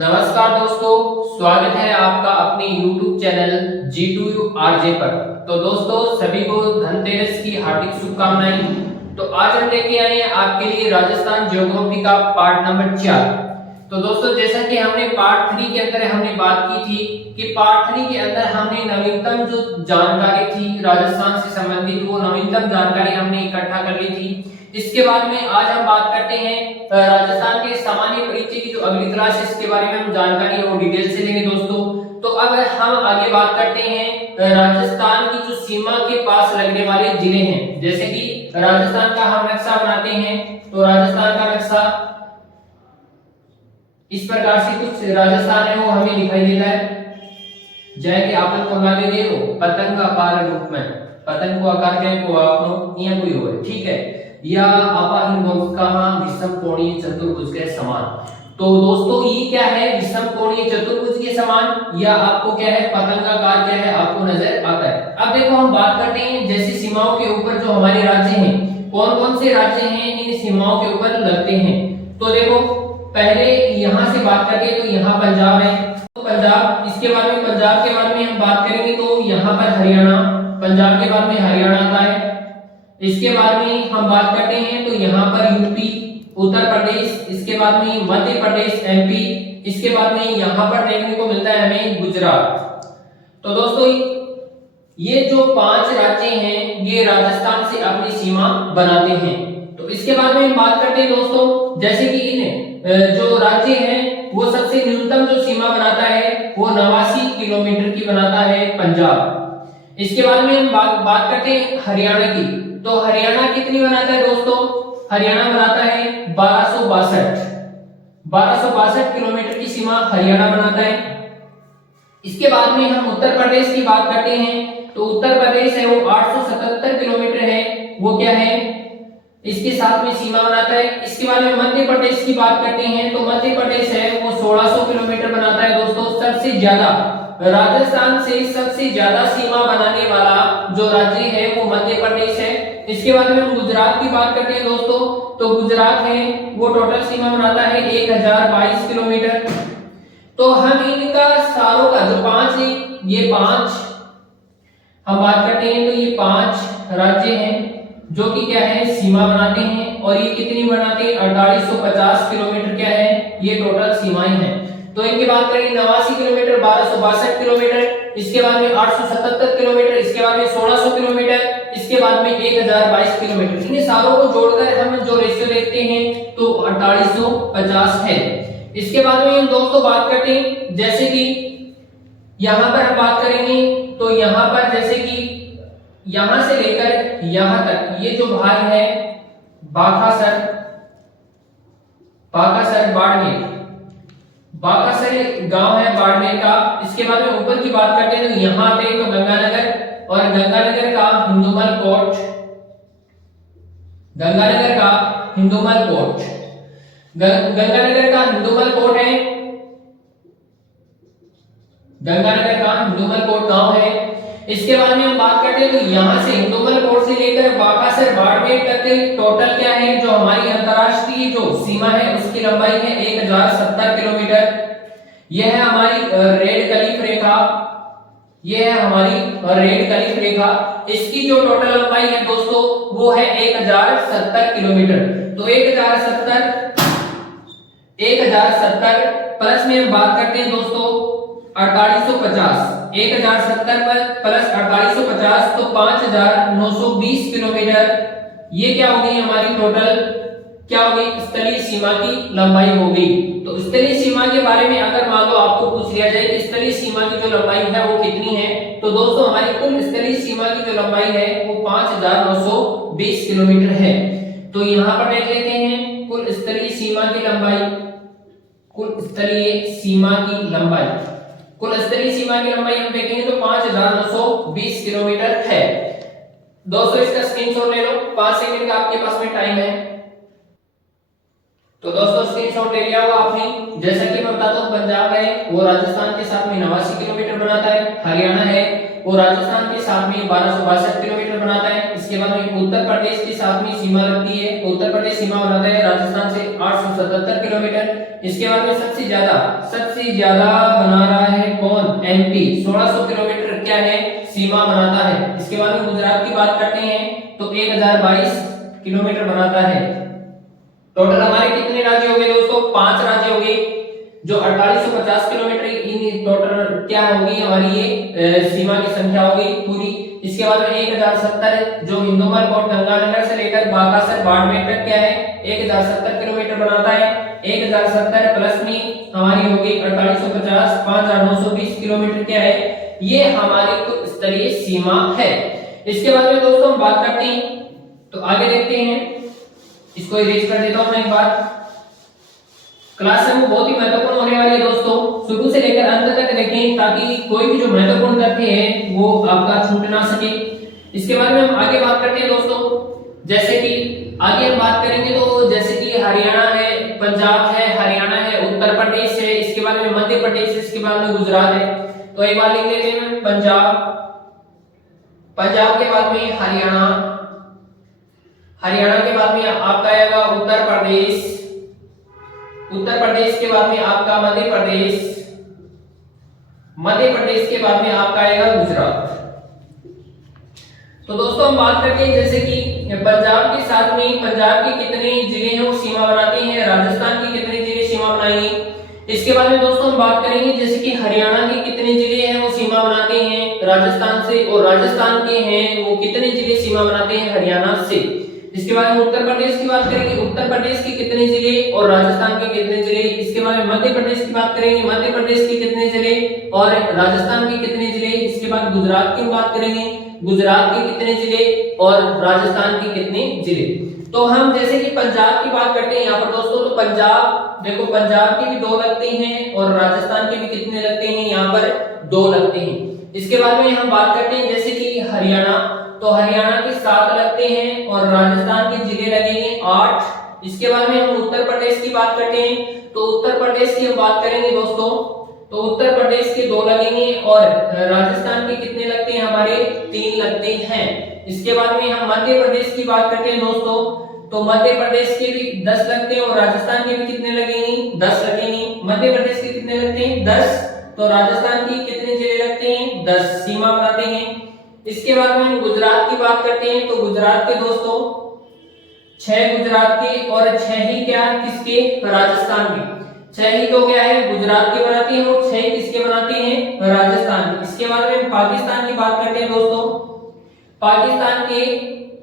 नमस्कार दोस्तों, स्वागत है आपका अपने YouTube चैनल G2U RJ पर। तो दोस्तों सभी को धनतेरस की हार्दिक शुभकामनाएं। तो आज हम लेके आए हैं आपके लिए राजस्थान ज्योग्राफी का पार्ट नंबर 4। तो दोस्तों जैसा कि हमने पार्ट 3 के अंदर हमने बात की थी कि पार्ट 3 के अंदर हमने नवीनतम जो जानकारी थी राजस्थान से संबंधित वो नवीनतम जानकारी हमने इकट्ठा कर ली थी। इसके बाद में आज हम बात करते हैं राजस्थान के सामान्य परिचय की जो अगली क्लास है इसके बारे में हम जानकारी और डिटेल से लेंगे दोस्तों। तो अब हम आगे बात करते हैं राजस्थान की जो सीमा के पास लगने वाले जिले हैं। जैसे कि राजस्थान का हम नक्शा बनाते हैं तो राजस्थान का नक्शा इस प्रकार से कुछ राजस्थान है वो हमें दिखाई देता है। जय के आपन को लगे दे पतंग आकार रूप में पतंग को आकार के को आपनो या कोई हो, ठीक है, या आपा इन बॉक्स का विषम कोणीय चतुर्भुज के समान। तो दोस्तों ये क्या है, विषम कोणीय चतुर्भुज के समान, या आपको क्या है पतंगाकार क्या है आपको नजर आता है। अब देखो हम बात करते हैं जैसे सीमाओं के ऊपर जो हमारे राज्य हैं, कौन कौन से राज्य हैं इन सीमाओं के ऊपर लगते हैं। तो देखो पहले यहां से बात करते हैं तो यहाँ पंजाब है, तो पंजाब, इसके बाद में पंजाब के बारे में हम बात करेंगे तो यहाँ पर हरियाणा, पंजाब के बाद में हरियाणा आता है। इसके बाद में हम बात करते हैं तो यहाँ पर यूपी, उत्तर प्रदेश, इसके बाद में मध्य प्रदेश, एमपी, इसके बाद में यहाँ पर देखने को मिलता है हमें गुजरात। तो दोस्तों ये जो 5 राज्य हैं ये राजस्थान से अपनी सीमा बनाते हैं। तो इसके बाद में हम बात करते हैं दोस्तों जैसे कि इन जो राज्य हैं वो सबसे न्यूनतम जो सीमा बनाता है वो 89 किलोमीटर की बनाता है पंजाब। इसके बाद में हम बात करते हैं हरियाणा की, तो हरियाणा कितनी बनाता है दोस्तों, हरियाणा बनाता है 1262 किलोमीटर की सीमा हरियाणा बनाता है। इसके बाद में हम उत्तर प्रदेश की बात करते हैं तो उत्तर प्रदेश है वो 877 किलोमीटर है, वो क्या है इसके साथ में सीमा बनाता है। इसके बाद में मध्य प्रदेश की बात करते हैं तो मध्य प्रदेश है वो 1600 किलोमीटर बनाता है दोस्तों। सबसे ज्यादा राजस्थान से सबसे ज्यादा सीमा बनाने वाला जो राज्य है वो मध्य प्रदेश है। इसके बाद में हम गुजरात की बात करते हैं दोस्तों तो गुजरात है वो टोटल सीमा बनाता है 1022 किलोमीटर। तो हम इनका सारों का जो 5 है ये 5 हम बात करते हैं तो ये 5 राज्य हैं जो कि क्या है सीमा बनाते हैं, और ये कितनी बनाते हैं 4850 किलोमीटर क्या है ये टोटल सीमाएं हैं। तो इनकी बात करेंगे 89 किलोमीटर, 1262 किलोमीटर, इसके बाद में 877 किलोमीटर, इसके बाद में 1600 किलोमीटर, इसके बाद में 1022 किलोमीटर। इन सारों को जोड़कर हम जो रेशियो देखते हैं तो 4850 है। इसके बाद में हम दोस्तों बात करते हैं जैसे कि यहां पर हम बात करेंगे तो यहां पर जैसे कि यहां से लेकर यहां तक ये जो भाग है बाखासर बाखासर गांव है बाड़मेर का। इसके बाद में ऊपर की बात करते हैं तो यहां आते हैं तो गंगानगर, और गंगानगर का हिंदुमल कोट, गंगानगर का हिंदुमल कोट, गंगानगर का हिंदुमल कोट है, गंगानगर का हिंदुमल कोट गांव है। इसके बाद में हम बात करते हैं तो यहां से हिंदुमल कोट से लेकर बाकासर बाड़मेर तक टोटल क्या है जो हमारी अंतरराष्ट्रीय जो सीमा है उसकी लंबाई है 1070 किलोमीटर। यह है हमारी रेड क्लिफ रेखा, यह है हमारी रेड क्लिफ रेखा। इसकी जो टोटल लंबाई है दोस्तों वो है 1070 किलोमीटर। तो 1070 प्लस में हम बात करते हैं दोस्तों 4850, 1070 पर प्लस 4850 तो 5920 किलोमीटर। ये क्या होगी हमारी टोटल क्या होगी स्थलीय सीमा की लंबाई होगी। तो स्थलीय सीमा के बारे में अगर मान लो आपको पूछ लिया जाए कि स्थलीय सीमा की जो लंबाई है वो कितनी है, तो दोस्तों हमारी कुल स्थलीय सीमा की जो लंबाई है वो 5920 किलोमीटर है। तो यहाँ पर देख लेते हैं कुल स्थलीय सीमा की लंबाई, कुल स्थलीय सीमा की लंबाई, कुल स्तरीय सीमा की लंबाई हम देखेंगे तो 5920 किलोमीटर है। दोस्तों इसका स्क्रीनशॉट ले लो, 5 सेकंड का आपके पास में टाइम है। तो दोस्तों स्क्रीनशॉट ले लिया होगा आपने। जैसा कि मैं बताता हूं पंजाब है वो राजस्थान के साथ में 89 किलोमीटर बनाता है, हरियाणा है वो राजस्थान के साथ में 1262 किलोमीटर बनाता है, इसके बाद में उत्तर प्रदेश के साथ में सीमा लगती है, उत्तर प्रदेश सीमा बनाता है राजस्थान से 877 किलोमीटर। इसके बाद में सबसे ज्यादा बना रहा है कौन? एमपी, 1600 किलोमीटर क्या है? सीमा बनाता है। इसके बाद में गुजरात की बात करते हैं तो 1022 किलोमीटर बनाता है। टोटल हमारे कितने राज्य हो गए दोस्तों? 5 राज्य हो गए, जो 4850 किलोमीटर इन टोटल क्या होगी हमारी ये सीमा की संख्या होगी पूरी। इसके बाद में 1070 जो हिंदुमल कोट गंगानगर से लेकर बाकासर बाड़मेर तक क्या है? 1070 किलोमीटर बनाता है। 1070 प्लस में हमारी होगी 4850, 5920 किलोमीटर क्या है? ये हमारी कुल स्तरीय सीमा है। इसके बाद में दोस्तों हम बात करते हैं तो आगे देखते हैं, इसको इरेज कर देता हूं मैं एक बार। क्लास में बहुत ही महत्वपूर्ण होने वाली है दोस्तों, शुरू से लेकर अंत तक देखें ताकि कोई भी जो महत्वपूर्ण तथ्य है वो आपका छूट ना सके। इसके बारे में हम आगे बात करते हैं दोस्तों, जैसे कि आगे हम बात करेंगे तो जैसे कि हरियाणा है, पंजाब है, हरियाणा है, उत्तर प्रदेश है, इसके बाद में मध्य प्रदेश है, इसके बाद में गुजरात है। तो एक बार लिख लेते हैं पंजाब, पंजाब के बाद में हरियाणा, हरियाणा के बाद में आपका आएगा उत्तर प्रदेश, उत्तर प्रदेश के बाद में आपका मध्य प्रदेश, मध्य प्रदेश के बाद में आपका आएगा गुजरात। तो दोस्तों हम बात करते हैं जैसे कि पंजाब के साथ में पंजाब के कितने जिले हैं वो सीमा बनाते हैं, राजस्थान के कितने जिले सीमा बनाएंगे। इसके बाद में दोस्तों हम बात करेंगे जैसे कि हरियाणा के कितने जिले हैं वो सीमा बनाते हैं राजस्थान से, और राजस्थान के हैं वो कितने जिले सीमा बनाते हैं हरियाणा से। इसके बाद में उत्तर प्रदेश की बात करेंगे, उत्तर प्रदेश के कितने जिले और राजस्थान के कितने जिले। इसके बाद में मध्य प्रदेश की बात करेंगे, मध्य प्रदेश के कितने जिले और राजस्थान के कितने जिले। इसके बाद गुजरात की बात करेंगे, गुजरात के कितने जिले और राजस्थान के कितने जिले। तो हम जैसे कि पंजाब की बात करते हैं यहाँ पर दोस्तों, तो पंजाब देखो, पंजाब के भी 2 लगते हैं और राजस्थान के भी कितने लगते हैं, यहाँ पर 2 लगते हैं। इसके बाद में हम बात करते हैं जैसे कि हरियाणा, तो हरियाणा के 7 लगते हैं और राजस्थान के जिले लगेंगे 8। इसके बाद में हम उत्तर प्रदेश की बात करते हैं, तो उत्तर प्रदेश की हम बात करेंगे दोस्तों, तो उत्तर प्रदेश के 2 लगेंगे और राजस्थान के कितने लगते हैं हमारे 3 लगते हैं। इसके बाद में हम मध्य प्रदेश की बात करते हैं दोस्तों, तो मध्य प्रदेश के भी 10 लगते हैं और राजस्थान के भी कितने लगेंगे 10 लगेंगे। मध्य प्रदेश के कितने लगते हैं 10, तो राजस्थान के कितने जिले लगते हैं 10, सीमा बनाते हैं। इसके बाद में हम गुजरात की बात करते हैं, तो गुजरात के दोस्तों 6 गुजरात के और 6 ही क्या किसके, राजस्थान के। 6 ही तो क्या है गुजरात के बनाते हैं और 6 किसके बनाते हैं, राजस्थान के। इसके बाद में पाकिस्तान की बात करते हैं दोस्तों, पाकिस्तान के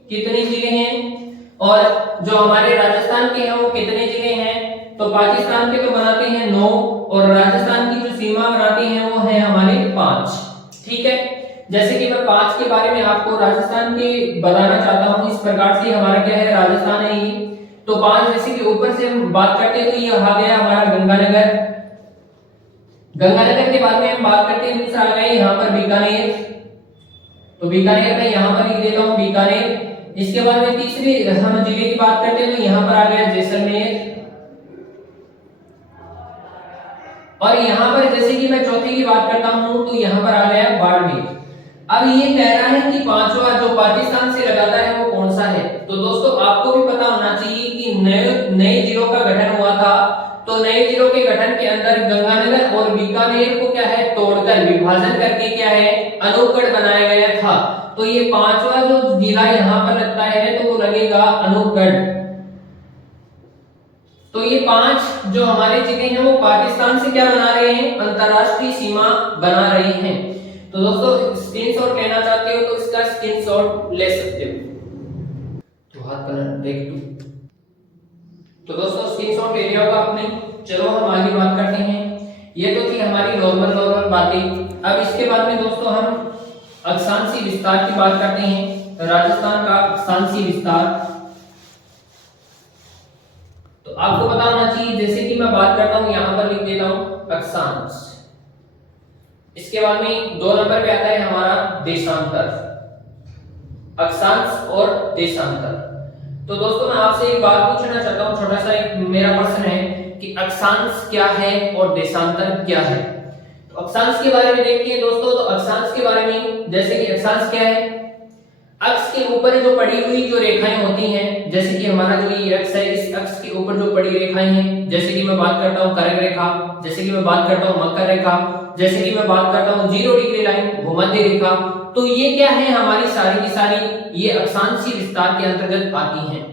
कितने जिले हैं और जो हमारे राजस्थान के हैं वो कितने जिले हैं। तो पाकिस्तान के तो बनाते हैं 9 और राजस्थान की जो सीमा बनाते हैं वो है हमारे 5। ठीक है, जैसे कि मैं 5 के बारे में आपको राजस्थान के बताना चाहता हूं, इस प्रकार से हमारा क्या है राजस्थान है ये। तो 5 जैसे कि ऊपर से हम बात करते हैं तो ये आ गया हमारा गंगानगर, गंगानगर के बाद में हम बात करते हैं दूसरा आ गया यहाँ पर बीकानेर, तो बीकानेर में यहाँ पर लिख देता हूँ बीकानेर। इसके बाद में तीसरे हम जिले की बात करते हैं तो यहाँ पर आ गया जैसलमेर, और यहाँ पर जैसे कि मैं चौथे की बात करता हूँ तो यहाँ पर आ गया बाड़मेर। अब ये कह रहा है कि 5वां जो पाकिस्तान से लगाता है वो कौन सा है। तो दोस्तों आपको भी पता होना चाहिए कि नए जिलों का गठन हुआ था, तो नए जिलों के गठन के अंदर गंगानगर और बीकानेर को क्या है तोड़कर विभाजन करके क्या है अनूपगढ़ बनाया गया था। तो ये 5वां जो जिला यहाँ पर लगता है तो वो लगेगा अनूपगढ़। तो ये 5 जो हमारे जिले हैं वो पाकिस्तान से क्या बना रहे हैं, अंतरराष्ट्रीय सीमा बना रहे हैं। तो दोस्तों स्क्रीनशॉट लेना चाहते हो तो इसका स्क्रीनशॉट ले सकते हो, तो हाथ पर देख दो। तो दोस्तों स्क्रीनशॉट ले लिया होगा आपने। चलो हम आगे बात करते हैं, ये तो थी हमारी नॉर्मल बातें। अब इसके बाद में दोस्तों हम अक्षांशीय विस्तार की बात करते हैं, राजस्थान का अक्षांशीय विस्तार। तो आपको पता होना चाहिए, जैसे कि मैं बात करता हूं यहां पर लिख देता हूं अक्षांश। इसके बाद में 2 नंबर पे आता है हमारा देशांतर, अक्षांश और देशांतर। तो दोस्तों मैं आपसे एक बात पूछना चाहता हूं, छोटा सा एक मेरा प्रश्न है कि अक्षांश क्या है और देशांतर क्या है। तो अक्षांश के बारे में देखते हैं दोस्तों। तो अक्षांश के बारे में जैसे कि अक्षांश क्या है, अक्ष के ऊपर जो पड़ी हुई जो रेखाएं होती हैं, जैसे कि हमारा जो ये अक्ष है, इस अक्ष के ऊपर जो पड़ी रेखाएं हैं, जैसे कि मैं बात करता हूँ कर्क रेखा, जैसे कि मैं बात करता हूँ मकर रेखा, जैसे कि मैं बात करता हूँ 0 डिग्री लाइन, भूमध्य रेखा, तो ये क्या है हमारी सारी की सारी ये अक्षांशीय विस्तार के अंतर्गत आती हैं।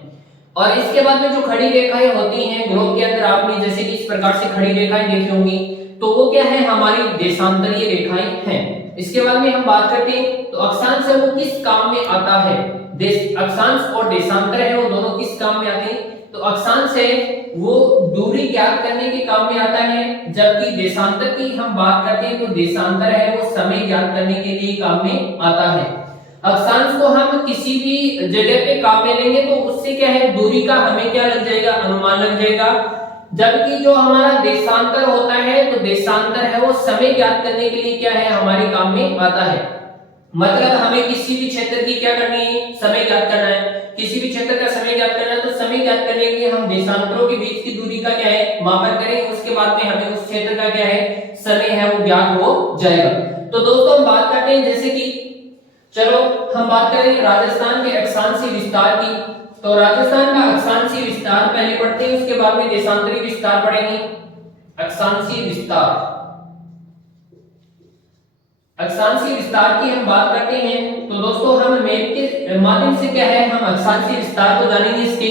और इसके बाद में जो खड़ी रेखाएं होती हैं ग्लोब के अंदर, आपने जैसे कि इस प्रकार से खड़ी रेखाएं देखी होंगी, तो वो क्या है हमारी देशांतरीय रेखाएं हैं। इसके बाद में हम बात करते हैं तो अक्षांश है वो किस काम में आता है, देश अक्षांश और देशांतर है वो दोनों किस काम में आते हैं, तो अक्षांश है वो दूरी ज्ञात करने के काम में आता है, जबकि देशांतर की हम बात करते हैं तो देशांतर है वो समय ज्ञात करने के लिए काम में आता है। अक्षांश को हम किसी भी जगह पे काम में लेंगे तो उससे क्या है दूरी का हमें क्या लग जाएगा, अनुमान लग जाएगा, जबकि जो हमारा देशांतर होता है तो देशांतर है वो समय ज्ञात करने के लिए क्या है हमारे काम में आता है। मतलब हमें किसी भी क्षेत्र की क्या करनी है, समय ज्ञात करना है, किसी भी क्षेत्र का समय ज्ञात करना है, तो समय ज्ञात करने के लिए हम देशांतरों के बीच की दूरी का क्या है मापन करें, उसके बाद में हमें उस क्षेत्र का क्या है समय है वो ज्ञात हो जाएगा। तो दोस्तों हम बात करते हैं जैसे कि चलो हम बात करें राजस्थान के अक्षांशीय विस्तार की, तो राजस्थान का अक्षांशीय विस्तार पहले पढ़ते हैं, उसके बाद में देशांतरी विस्तार पढ़ेंगे। अक्षांशीय विस्तार, अक्षांशीय विस्तार की हम बात करते हैं तो दोस्तों हम मैप के माध्यम से क्या है हम अक्षांशीय विस्तार को जानेंगे इसके।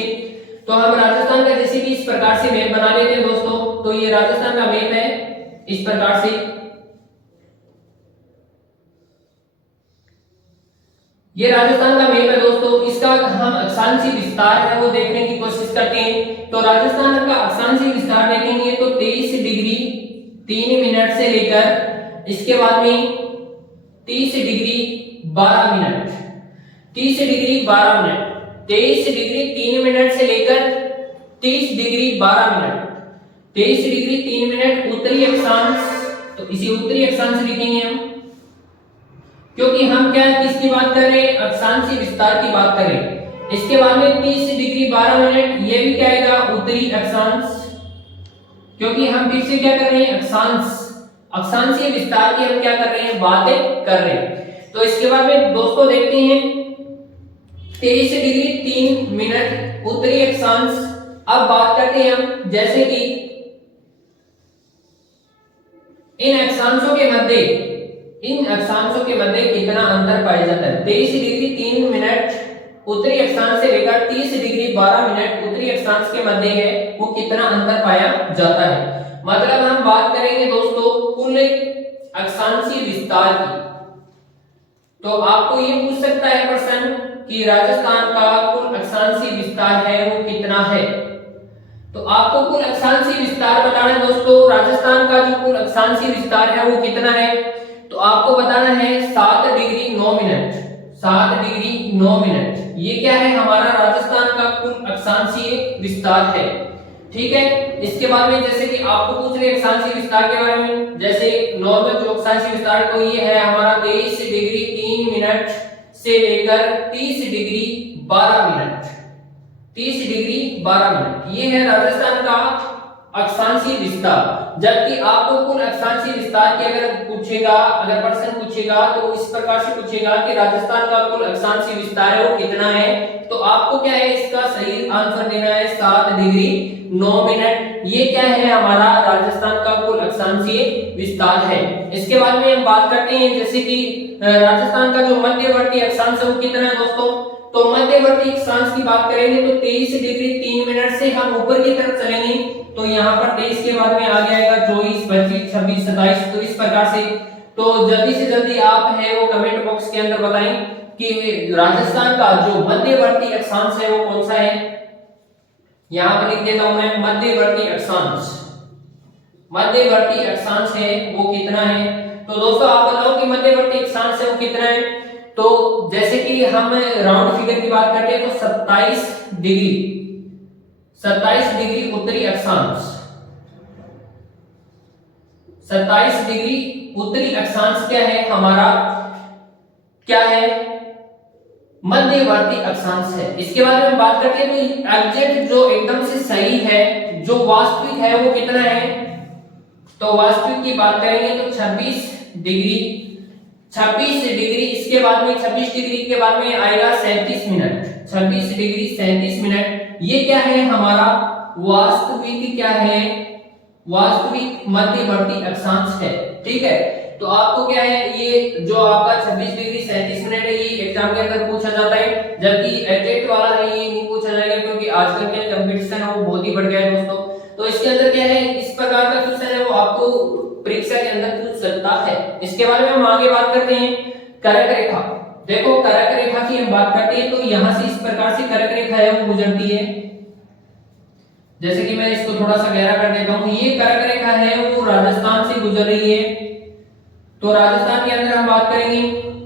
तो हम राजस्थान का जैसे कि इस प्रकार से मैप बना लेते हैं दोस्तों, तो ये राजस्थान का मैप है इस प्रकार से, ये राजस्थान का मैप है दोस्तों, इसका हम अक्षांशीय विस्तार है वो देखने की कोशिश करते हैं। तो राजस्थान का अक्षांशीय विस्तार देखेंगे तो 23 डिग्री 3 मिनट से लेकर इसके बाद में 30 degree 12 minute, 30 degree 12 minute, 23 degree 3 minute से लेकर 30 डिग्री 12 मिनट, 23 डिग्री 3 मिनट उत्तरी अक्षांश, तो इसी उत्तरी अक्षांश लिखेंगे हम, क्योंकि हम क्या किसकी बात कर रहे हैं अक्षांशीय विस्तार की बात कर रहे हैं। इसके बाद में 30 डिग्री 12 मिनट ये भी क्या आएगा उत्तरी अक्षांश, क्योंकि हम फिर से क्या कर रहे हैं अक्षांशीय विस्तार की हम क्या कर रहे हैं बातें कर रहे हैं। तो इसके बाद में दोस्तों देखते हैं 23 डिग्री 3 मिनट उत्तरी अक्षांश। अब बात करते हैं हम जैसे कि इन अक्षांशों के मध्य कितना अंतर पाया जाता है। 23 डिग्री 3 मिनट उत्तरी अक्षांश से लेकर 30 डिग्री 12 मिनट उत्तरी अक्षांश के मध्य है वो कितना अंतर पाया जाता है। मतलब हम बात करेंगे दोस्तों कुल अक्षांशीय विस्तार की, तो आपको ये पूछ सकता है प्रश्न कि राजस्थान का कुल अक्षांशीय विस्तार है वो कितना है। तो आपको कुल अक्षांशीय विस्तार बताना है दोस्तों, राजस्थान का जो कुल अक्षांशीय विस्तार है वो कितना है, तो आपको बताना है 7 डिग्री 9 मिनट, 7 डिग्री 9 मिनट, ये क्या है हमारा राजस्थान का कुल अक्षांशीय विस्तार है। ठीक है, इसके बाद में जैसे कि आपको पूछ रहे अक्षांशीय विस्तार के बारे में, जैसे नॉर्मल जो अक्षांशीय विस्तार तो ये है हमारा 23 डिग्री 3 मिनट से लेकर 30 डिग्री 12 मिनट, 30 डिग्री 12 मिनट, ये है राजस्थान का अक्षांशीय विस्तार। जबकि आपको कुल अक्षांशीय विस्तार की अगर प्रश्न पूछेगा तो इस प्रकार से पूछेगा कि राजस्थान का कुल अक्षांशीय विस्तार है वो कितना है, तो आपको क्या है इसका सही आंसर देना है 7 डिग्री 9 मिनट, ये क्या है हमारा राजस्थान का कुल अक्षांशीय विस्तार है। इसके बाद में हम बात करते हैं जैसे कि राजस्थान का जो मध्यवर्ती अक्षांश है वो कितना है दोस्तों, तो मध्यवर्ती अक्षांश की बात करेंगे तो 23 डिग्री 3 मिनट से हम ऊपर की तरफ चलेंगे, तो यहाँ पर 23 के बाद में आगे आएगा 24 25 26 27, तो इस प्रकार से। तो जल्दी से जल्दी आप है वो कमेंट बॉक्स के अंदर बताएं कि राजस्थान का जो मध्यवर्ती अक्षांश है वो कौन सा है। यहाँ पर लिख देता हूं मैं मध्यवर्ती अक्षांश, मध्यवर्ती अक्षांश है वो कितना है। तो दोस्तों आप बताओ कि मध्यवर्ती अक्षांश है वो कितना है। तो जैसे कि हम राउंड फिगर की बात करते हैं तो 27 डिग्री उत्तरी अक्षांश, 27 डिग्री उत्तरी अक्षांश क्या है हमारा, क्या है मध्यवर्ती अक्षांश है। इसके बारे में बात करते हैं तो एग्जैक्ट जो एकदम से सही है जो वास्तविक है वो कितना है, तो वास्तविक की बात करेंगे तो 26 डिग्री 26 डिग्री, इसके बाद में 26 डिग्री के बाद में आएगा 37 मिनट, 26 डिग्री 37 मिनट। ये क्या है हमारा वास्तविक, क्या है वास्तविक मध्यवर्ती अक्षांश है, ठीक है। तो आपको क्या है, ये जो आपका 26 डिग्री 37 मिनट है, ये एग्जाम के अंदर पूछा जाता है, जबकि एग्जैक्ट वाला है ये नहीं पूछा जाएगा, क्योंकि आजकल के कंपटीशन है वो बहुत ही बढ़ गया है दोस्तों। तो इसके अंदर क्या है, इस प्रकार का क्वेश्चन है वो आपको परीक्षा के अंदर पूछ सकता है। इसके बारे में हम आगे बात करते हैं। कर्क रेखा, देखो कर्क रेखा की हम बात करते हैं तो यहां से इस प्रकार से कर्क रेखा है वो गुजरती है। जैसे कि मैं इसको थोड़ा सा गहरा कर देता हूं, ये कर्क रेखा है वो राजस्थान से गुजर रही है। तो राजस्थान के अंदर हम बात करेंगे,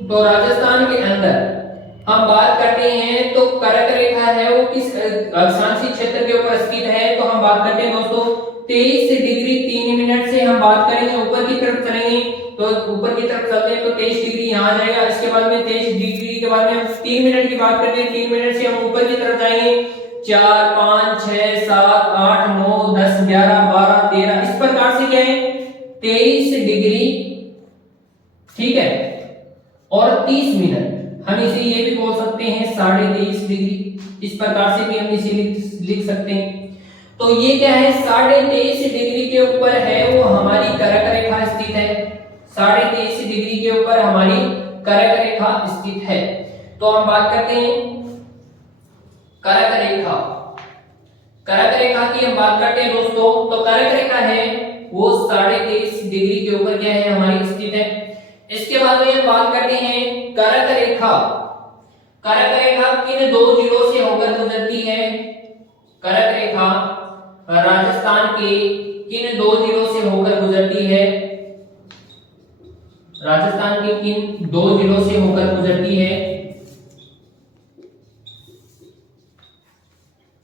तो राजस्थान के अंदर हम बात करते हैं तो कर्क रेखा है वो किस अक्षांशीय क्षेत्र के ऊपर स्थित है। तो हम बात करते हैं दोस्तों 23 डिग्री 3 मिनट से हम बात करेंगे, ऊपर की तरफ चलेंगे तो ऊपर की तरफ चलते हैं तो 23 डिग्री यहाँ आ जाएगा। इसके बाद में 23 डिग्री के बाद में हम 3 मिनट की बात करते हैं, 3 मिनट से हम ऊपर की तरफ जाएंगे 4 5 6 7 8 9 10 11 12 13, इस प्रकार से क्या है 23 डिग्री, ठीक है, और 30 मिनट। हम इसे ये भी बोल सकते हैं 23.5 डिग्री, इस प्रकार से भी हम इसे लिख सकते हैं। तो ये क्या है 23.5 डिग्री के ऊपर है वो हमारी कर्क रेखा स्थित है, 23.5 डिग्री के ऊपर हमारी कर्क रेखा स्थित है। तो हम बात करते हैं कर्क रेखा, कर्क रेखा की हम बात करते हैं दोस्तों। तो कर्क रेखा है वो 23.5 डिग्री के ऊपर क्या है हमारी स्थित है। इसके बाद में हम बात करते हैं कर्क रेखा, कर्क रेखा किन दो जिलों से होकर गुजरती है। कर्क रेखा राजस्थान के किन दो जिलों से होकर गुजरती है, राजस्थान के किन दो जिलों से होकर गुजरती है,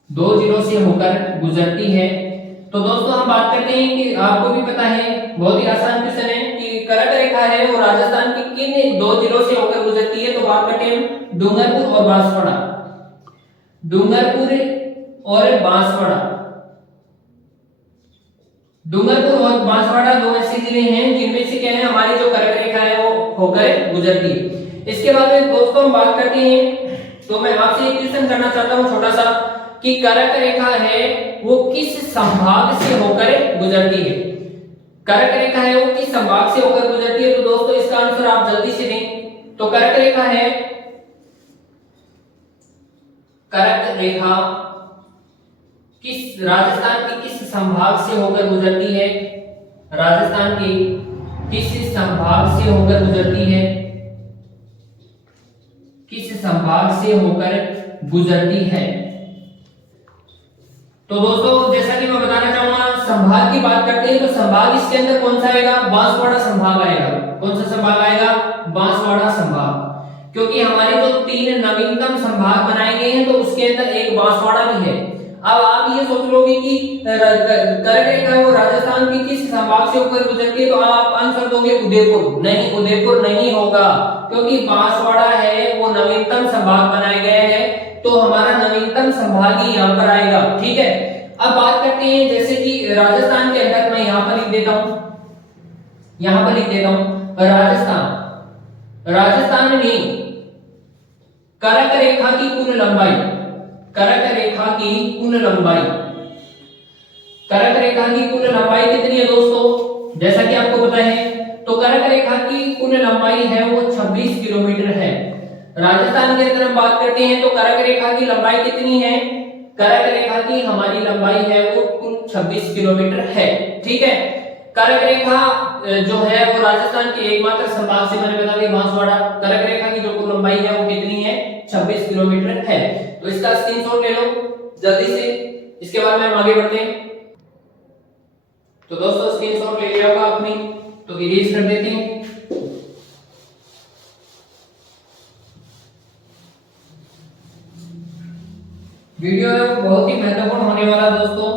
दो जिलों से होकर गुजरती है। तो दोस्तों हम बात करते हैं कि आपको भी पता है बहुत ही आसान क्वेश्चन है कि कर्क रेखा है वो राजस्थान के किन दो जिलों से होकर गुजरती है। तो बात करते हैं डूंगरपुर और बांसवाड़ा, डूंगरपुर और बांसवाड़ा, डूंगरपुर और बांसवाड़ा दो ऐसे जिले हैं जिनमें से क्या है हमारी जो कर्क रेखा है वो होकर गुजरती है। इसके बाद में दोस्तों हम बात करते हैं, तो मैं आपसे एक क्वेश्चन करना चाहता हूं छोटा सा कि कर्क रेखा है वो किस संभाग से होकर गुजरती है। कर्क रेखा है वो किस संभाग से होकर गुजरती है। तो दोस्तों इसका आंसर आप जल्दी से दें। तो कर्क रेखा है, कर्क रेखा किस राजस्थान के किस संभाग से होकर गुजरती है, राजस्थान के किस संभाग से होकर गुजरती है, किस संभाग से होकर गुजरती है। तो दोस्तों जैसा कि मैं बताना चाहूंगा संभाग की बात करते हैं तो संभाग इसके अंदर कौन सा आएगा, बांसवाड़ा संभाग आएगा। कौन सा संभाग आएगा, बांसवाड़ा संभाग, क्योंकि हमारे जो 3 नवीनतम संभाग बनाए गए हैं तो उसके अंदर एक बांसवाड़ा भी है। अब आप ये सोच लोगे कि कर्क रेखा वो राजस्थान के किस संभाग से होकर गुजरती है, तो आप आंसर दोगे उदयपुर। नहीं, उदयपुर नहीं होगा, क्योंकि बांसवाड़ा है वो नवीनतम संभाग बनाए गए हैं, तो हमारा नवीनतम संभाग ही यहाँ पर आएगा, ठीक है। अब बात करते हैं जैसे कि राजस्थान के अंदर, मैं यहाँ पर लिख देता हूं, यहाँ पर लिख देता हूं राजस्थान, राजस्थान में कर्क रेखा की कुल लंबाई, कर्क रेखा की कुल लंबाई, कर्क रेखा की कुल लंबाई कितनी है दोस्तों, जैसा कि आपको पता है तो कर्क रेखा की कुल लंबाई है वो 26 किलोमीटर है। राजस्थान के अंदर हम बात करते हैं तो कर्क रेखा की लंबाई कितनी है, कर्क रेखा की हमारी लंबाई है वो कुल 26 किलोमीटर है, ठीक है। कर्क रेखा जो है वो राजस्थान के एकमात्र संभाग से, मैंने बता दिया बांसवाड़ा, कर्क रेखा की जो कुल लंबाई है वो कितनी है, 26 किलोमीटर है। तो इसका स्क्रीनशॉट ले लो जल्दी से, इसके बाद में हम आगे बढ़ते हैं। तो दोस्तों स्क्रीनशॉट ले लिया होगा आपने, तो इरेज कर देते हैं। वीडियो बहुत ही महत्वपूर्ण होने वाला दोस्तों,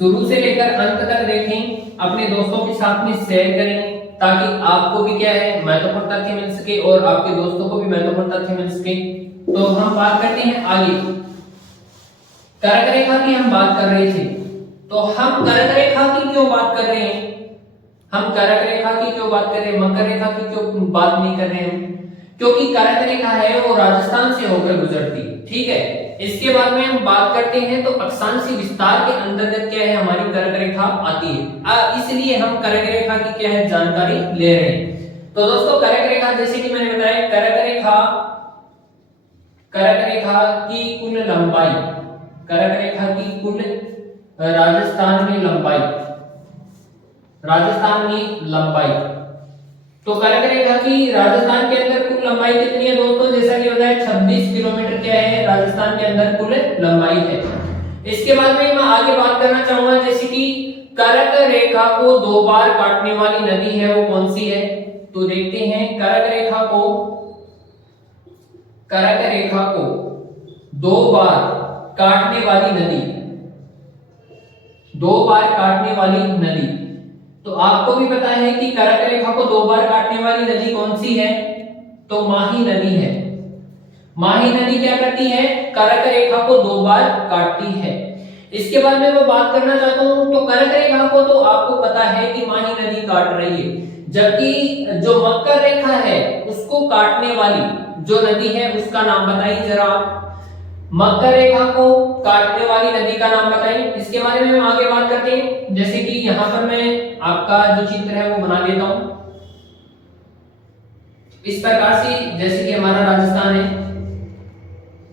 शुरू से लेकर अंत तक देखें, अपने दोस्तों के साथ में शेयर करें ताकि आपको भी क्या है महत्वपूर्ण तथ्य मिल सके और आपके दोस्तों को भी महत्वपूर्ण तथ्य मिल सके। तो हम बात करते हैं आगे, कर्क रेखा की हम बात कर रहे थे, तो हम कर्क रेखा की क्यों बात कर रहे हैं, हम कर्क रेखा की क्यों बात कर रहे हैं, मकर रेखा की क्यों बात नहीं कर रहे हैं? क्योंकि कर्क रेखा है वो राजस्थान से होकर गुजरती, ठीक है। इसके बाद में हम बात करते हैं तो अक्षांशीय विस्तार के अंतर्गत क्या है, हमारी कर्क रेखा आती है। इसलिए हम कर्क रेखा की क्या है जानकारी ले रहे हैं। तो दोस्तों कर्क रेखा जैसे कि मैंने बताया, कर्क रेखा की कुल लंबाई, कर्क रेखा की कुल राजस्थान में लंबाई, राजस्थान में लंबाई, तो कर्क रेखा की राजस्थान के अंदर कुल लंबाई कितनी है दोस्तों, जैसा कि बताया 26 किलोमीटर क्या है राजस्थान के अंदर कुल लंबाई है। इसके बाद में मैं आगे बात करना चाहूंगा, जैसे कि कर्क रेखा को दो बार काटने वाली नदी है वो कौन सी है, तो देखते हैं कर्क रेखा को दो बार काटने वाली नदी, दो बार काटने वाली नदी, तो आपको भी पता है कि कर्क रेखा को दो बार काटने वाली नदी कौन सी है, तो माही नदी है। माही नदी क्या करती है, कर्क रेखा को दो बार काटती है। इसके बाद में मैं बात करना चाहता हूं, तो कर्क रेखा को तो आपको पता है कि माही नदी काट रही है, जबकि जो मकर रेखा है उसको काटने वाली जो नदी है उसका नाम बताइए जरा आप। मकर रेखा को काटने वाली नदी का नाम बताइए। इसके बारे में हम आगे बात करते हैं, जैसे कि यहां पर मैं आपका जो चित्र है वो बना देता हूं इस प्रकार से, जैसे कि हमारा राजस्थान है,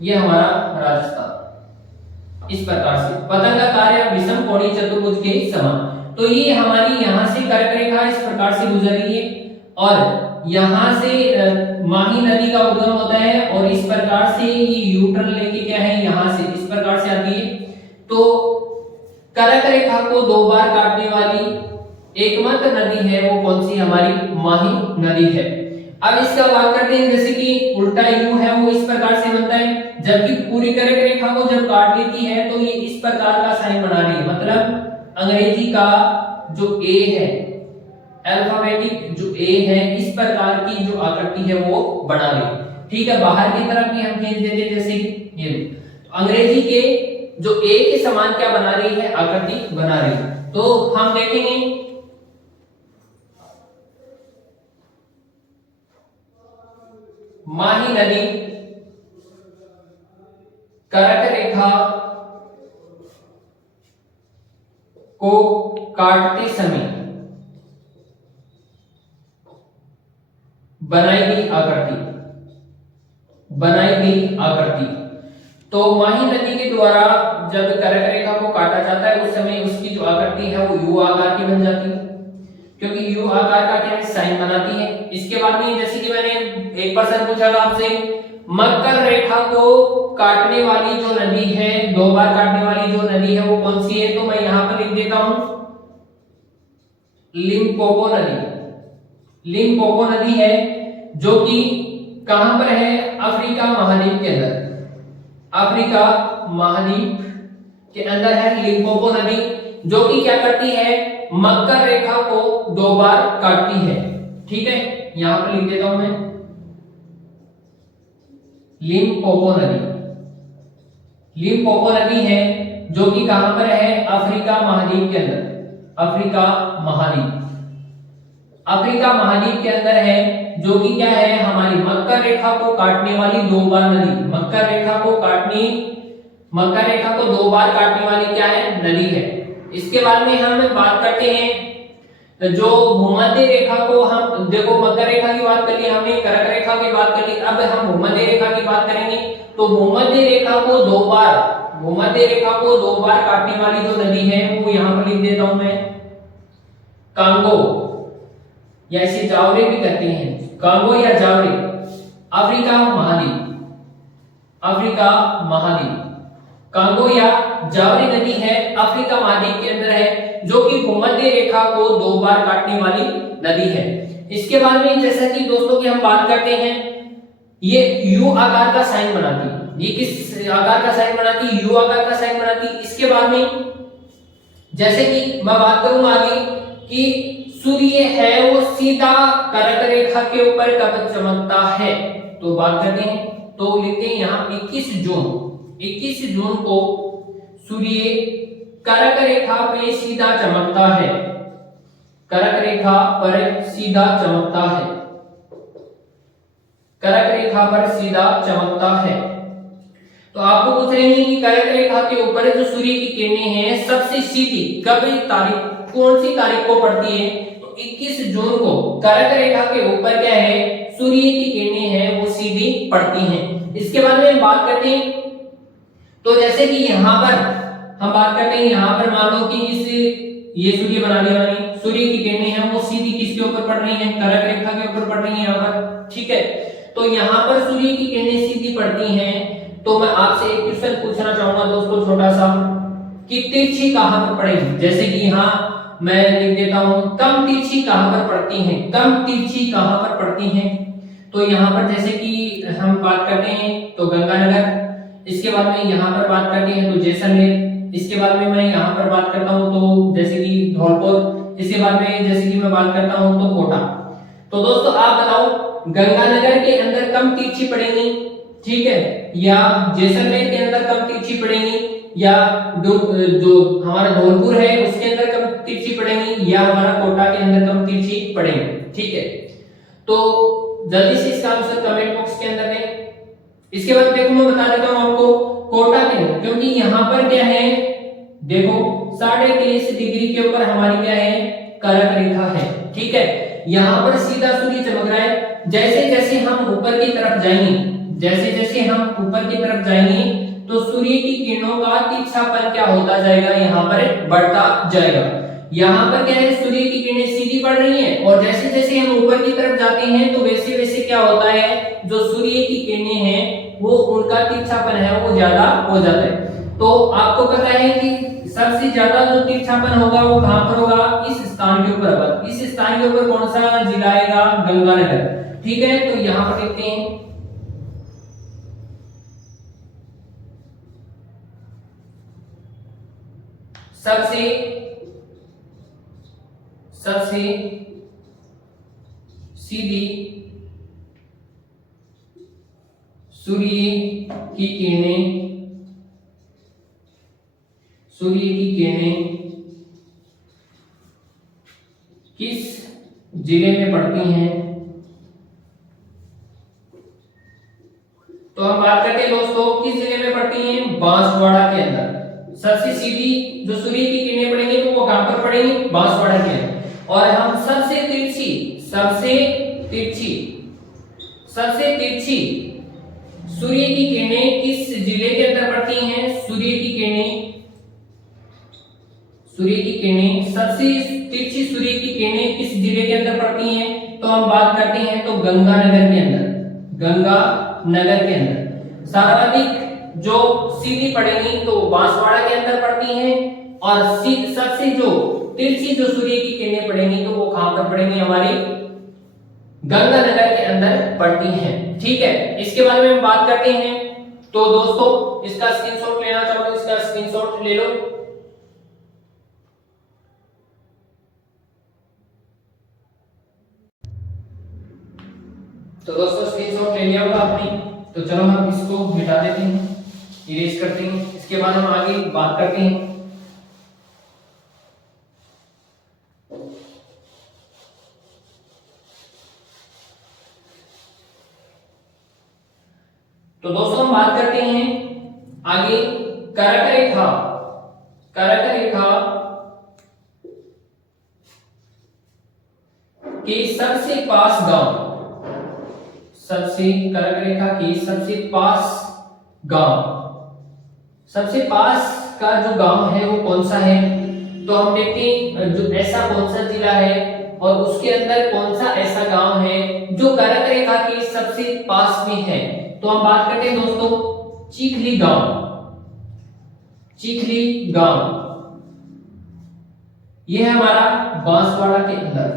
ये हमारा राजस्थान इस प्रकार से पतंगाकार या विषम कोणीय चतुर्भुज के समान। तो ये हमारी यहां से कर्क रेखा इस प्रकार से गुजर रही है और यहां से माही नदी का उद्गम होता है और इस प्रकार से ये यू टर्न लेके क्या है यहां से इस प्रकार से आती है। तो कर्क रेखा को दो बार काटने वाली एकमात्र नदी है वो कौन सी, हमारी माही नदी है। अब इसका बात करते हैं, जैसे कि उल्टा यू है वो इस प्रकार से बनता है, जबकि पूरी कर्क रेखा को जब काट लेती है तो ये इस प्रकार का साइन बना रही है, मतलब अंग्रेजी का जो ए है, अल्फाबेटिक जो ए है, इस प्रकार की जो आकृति है वो बना रही, ठीक है। बाहर की तरफ भी हम खींच देते जैसे ये, तो अंग्रेजी के जो ए के समान क्या बना रही है, आकृति बना रही है। तो हम देखेंगे माही नदी कर्क रेखा को काटते समय बनाई गई आकृति, तो माही नदी के द्वारा जब कर्क रेखा को काटा जाता है उस समय उसकी जो आकृति है वो यू आकार की बन जाती है, क्योंकि यू आकार का क्या साइन बनाती है। इसके बाद में जैसे कि मैंने एक प्रश्न पूछा था आपसे, मकर रेखा को काटने वाली जो नदी है, दो बार काटने वाली जो नदी है वो कौन सी है, तो मैं यहां पर लिख देता हूं लिम्पोपो नदी। लिम्पोपो नदी है जो कि कहां पर है, अफ्रीका महाद्वीप के अंदर, अफ्रीका महाद्वीप के अंदर है लिम्पोपो नदी, जो कि क्या करती है, मकर रेखा को दो बार काटती है, ठीक है। यहां पर लिख देता हूं मैं लिम्पोपो नदी। लिम्पोपो नदी है जो कि कहां पर है, अफ्रीका महाद्वीप के अंदर, अफ्रीका महाद्वीप के अंदर है, जो कि क्या है, हमारी मकर रेखा को काटने वाली दो बार नदी, मकर रेखा को दो बार काटने वाली क्या है, नदी है। इसके बाद में हम बात करते हैं जो भूमध्य रेखा को, हम देखो मकर रेखा की बात कर ली हमने, कर्क रेखा की बात कर ली, अब हम भूमध्य रेखा की बात करेंगे। तो भूमध्य रेखा को दो बार काटने वाली जो नदी है वो यहां पर लिख देता हूं मैं कांगो, या इसे जावरे भी कहते हैं, कांगो या जावरे, अफ्रीका महाद्वीप, कांगो या जावरे नदी है, अफ्रीका महाद्वीप के अंदर है, जो कि भूमध्य रेखा को दो बार काटने वाली नदी है। इसके बाद में जैसा कि दोस्तों की हम बात करते हैं, ये यू आकार का साइन बनाती है, ये किस आकार का साइन बनाती है, यू आकार का साइन बनाती है। इसके बाद में जैसे कि मैं बात करूं आगे कि सूर्य है वो सीधा कर्क रेखा के ऊपर कब चमकता है, तो बात करते हैं, तो लिखते हैं यहां 21 जून को सूर्य कर्क रेखा पे सीधा चमकता है, कर्क रेखा पर सीधा चमकता है, कर्क रेखा पर सीधा चमकता है। तो आपको पूछ रहे हैं कि कर्क रेखा के ऊपर जो सूर्य की किरणें हैं सबसे सीधी कब तारीख कौन सी तारीख को पड़ती है? तो 21 जून को कर्क रेखा के ऊपर क्या है सूर्य की किरणें हैं वो सीधी पड़ती हैं। इसके बाद में बात करते हैं, तो जैसे कि यहाँ पर हम बात करते हैं, यहाँ पर मान लो कि इस ये सूर्य बनाने वाली सूर्य की किरणें हैं वो सीधी किसके ऊपर पड़ रही हैं? कर्क रेखा के ऊपर पड़ रही हैं यहाँ पर, ठीक है। तो यहाँ पर सूर्य की किरणें सीधी पड़ती हैं, तो मैं आपसे एक क्वेश्चन पूछना चाहूंगा दोस्तों छोटा सा, कि तिरछी कहां पर पड़ेगी? जैसे कि यहाँ मैं लिख देता हूं कम तिरछी कहां पर पड़ती हैं, कम तिरछी कहां पर पड़ती हैं? तो यहाँ पर जैसे कि हम बात करते हैं तो गंगानगर, इसके बाद में यहाँ पर बात करते हैं तो जैसलमेर, इसके बाद में मैं यहाँ पर बात करता हूँ तो जैसे कि धौलपुर, इसके बाद में जैसे कि मैं बात करता हूँ तो कोटा। तो दोस्तों आप बताओ गंगानगर के अंदर कम तिरछी पड़ेंगी, ठीक है, या जैसलमेर के अंदर कम तिरछी पड़ेंगी, या जो हमारा धौलपुर है उसके अंदर कम तिरछी पड़ेंगी, या हमारा कोटा के अंदर कम तिरछी पड़ेंगी, ठीक है। तो जल्दी से इसका आंसर कमेंट बॉक्स के अंदर दें। इसके बाद देखो मैं बता देता हूं आपको कोटा के अंदर, क्योंकि यहाँ पर क्या है देखो 23.5 डिग्री के ऊपर हमारी क्या है कर्क रेखा है, ठीक है। यहाँ पर सीधा सूर्य चमक रहा है, जैसे जैसे हम ऊपर की तरफ जाएंगे, जैसे जैसे हम ऊपर की तरफ जाएंगे तो सूर्य की किरणों का तीक्षापन क्या होता जाएगा, यहाँ पर बढ़ता जाएगा। यहाँ पर क्या है सूर्य की किरणें सीधी पड़ रही हैं, और जैसे जैसे हम ऊपर की तरफ जाते हैं तो वैसे वैसे क्या होता है जो सूर्य की किरणें हैं वो उनका तीक्षापन है वो ज्यादा हो जाता है। तो आपको पता है कि सबसे ज्यादा जो तीक्षापन होगा वो कहां पर होगा? इस स्थान के ऊपर होगा। इस स्थान के ऊपर कौन सा जिला आएगा? गंगानगर, ठीक है। तो यहाँ पर देखते हैं सबसे सीधी सूर्य की किरणें किस जिले में पड़ती हैं? तो हम बात करते हैं दोस्तों किस जिले में पड़ती हैं? बांसवाड़ा के अंदर। सबसे सीधी जो सूर्य की किरणें पड़ेंगी तो वो कहां पर पड़ेंगी? बांसवाड़ा के अंदर। और हम सबसे तिरछी सूर्य की किरणें किस जिले के अंदर पड़ती हैं? सूर्य की किरणें सबसे तिरछी सूर्य की किरणें किस जिले के अंदर पड़ती हैं? तो हम बात करते हैं तो गंगानगर के अंदर। सर्वाधिक जो सीधी पड़ेंगी तो बांसवाड़ा के अंदर पड़ती हैं, और सबसे जो तिरछी जो सूर्य की किरणें पड़ेंगी तो वो कहां पर पड़ेंगी? हमारी गंगानगर के अंदर पड़ती हैं, ठीक है। इसके बारे में हम बात करते हैं, तो दोस्तों इसका स्क्रीनशॉट लेना चाहो तो इसका स्क्रीनशॉट ले लो। तो दोस्तों स्क्रीनशॉट ले लिया होगा आपने, तो चलो हम इसको मिटा देते हैं, इरेज करते हैं। इसके बाद हम आगे बात करते हैं। तो दोस्तों हम बात करते हैं आगे कर्क रेखा के सबसे पास गांव, सबसे पास का जो गांव है वो कौन सा है? तो हम देखते हैं जो ऐसा कौन सा जिला है और उसके अंदर कौन सा ऐसा गांव है जो कर्क रेखा के सबसे पास में है। तो हम बात करते हैं दोस्तों चिखली गांव, यह है हमारा बांसवाड़ा के अंदर,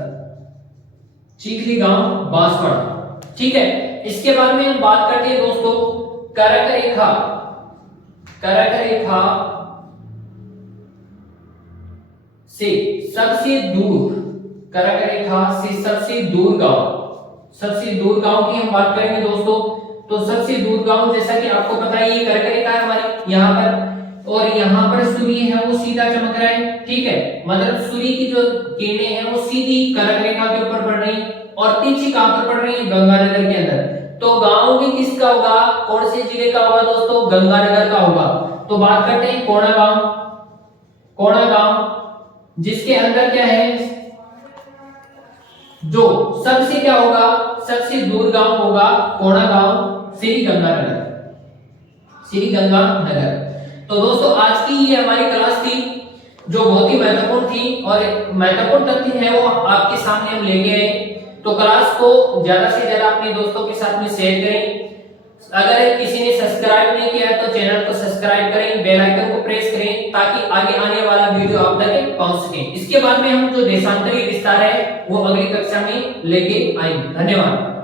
चिखली गांव बांसवाड़ा, ठीक है। इसके बाद में हम बात करते हैं दोस्तों कर्क रेखा से सबसे दूर गांव की हम बात करेंगे दोस्तों। तो सबसे दूर गांव जैसा कि आपको पता है ये कर्क रेखा है हमारी यहाँ पर, और यहाँ पर सूर्य है वो सीधा चमक रहा है, ठीक है, मतलब सूर्य की जो किरणें हैं वो सीधी कर्क रेखा के ऊपर पड़ रही है और तिरछी कहां पर पड़ रही है, गंगानगर के अंदर। तो गांव भी किसका होगा, कौन से जिले का होगा दोस्तों, गंगानगर का होगा। तो बात करते हैं कोणा गांव, कोणा गांव जिसके अंदर क्या है, जो सबसे क्या होगा, सबसे दूर गांव होगा कोणा गांव, श्री गंगानगर, श्री गंगानगर। तो दोस्तों आज की ये हमारी क्लास थी जो बहुत ही महत्वपूर्ण थी और महत्वपूर्ण तथ्य है वो आपके सामने हम लेके आए। तो क्लास को ज्यादा से ज्यादा अपने दोस्तों के साथ में शेयर करें। अगर किसी ने सब्सक्राइब नहीं किया तो चैनल को सब्सक्राइब करें, बेल आइकन को प्रेस करें ताकि आगे आने वाला वीडियो आप तक पहुंच सके। इसके बाद में हम जो देशांतरी विस्तार है वो अगली कक्षा में लेके आएंगे। धन्यवाद।